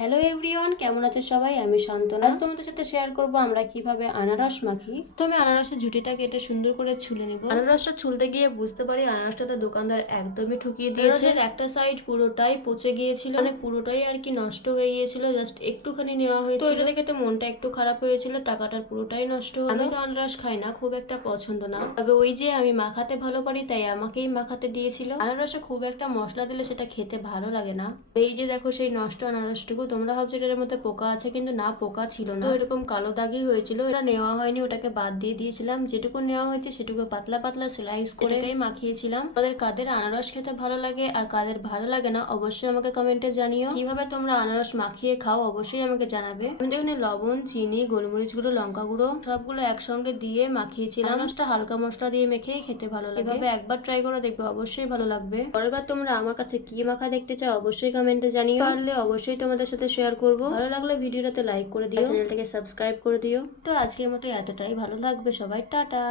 Hello everyone, কেমন আছে সবাই? আমি শান্তনা। আজ তোমাদের সাথে শেয়ার করব আমরা কিভাবে আনারস মাখি। তো আমি আনারসের ঝুঁটিটা কেটে সুন্দর করে ছুলে নেব। আনারসটা ছুলতে গিয়ে বুঝতে পারি আনারসটা তো দোকানদার একদমই ঠকিয়ে দিয়েছে। একটা সাইড পুরোটাই পচে গিয়েছিল, মানে পুরোটাই আর কি নষ্ট হয়ে গিয়েছিল। জাস্ট একটুখানি নেওয়া হয়েছিল, তো এটা দেখে তো মনটা একটু খারাপ হয়েছিল, টাকাটার পুরোটাই নষ্ট হলো। আমি তো আনারস খাই না, খুব একটা পছন্দ না, তবে ওই যে আমি মাখাতে ভালো পারি তাই আমাকেই মাখাতে দিয়েছিল। আনারসে খুব একটা মশলা দিলে সেটা খেতে ভালো লাগে না। এই যে দেখো সেই নষ্ট আনারসটুকু, তোমরা ভাবছো এটার মধ্যে পোকা আছে, কিন্তু না, পোকা ছিল না। তো এরকম কালো দাগই হয়েছিল, এটা নেওয়া হয়নি, ওটাকে বাদ দিয়ে দিয়েছিলাম। যেটুকু নেওয়া হয়েছে সেটুকু পাতলা পাতলা স্লাইস করে মাখিয়েছিলাম। আমাদের কাদের আনারস খেতে ভালো লাগে আর কাদের ভালো লাগে না অবশ্যই আমাকে কমেন্টে জানিও। কিভাবে তোমরা আনারস মাখিয়ে খাও অবশ্যই আমাকে জানাবে। আমি এখানে লবণ, চিনি, গোলমরিচ গুঁড়ো, লঙ্কা গুঁড়ো সবগুলো একসঙ্গে দিয়ে মাখিয়েছিলাম। আনারসটা হালকা মশলা দিয়ে মেখেই খেতে ভালো লাগে। এভাবে একবার ট্রাই করে দেখবে, অবশ্যই ভালো লাগবে। পরের বার তোমরা আমার কাছে কি মাখা দেখতে চাও অবশ্যই কমেন্টে জানিও, পারলে অবশ্যই তোমাদের সাথে শেয়ার করব। ভালো লাগলে ভিডিওটাতে লাইক করে দিও, চ্যানেলটাকে সাবস্ক্রাইব করে দিও। তো আজকের মতো এতটাই, ভালো লাগবে সবাই, টাটা।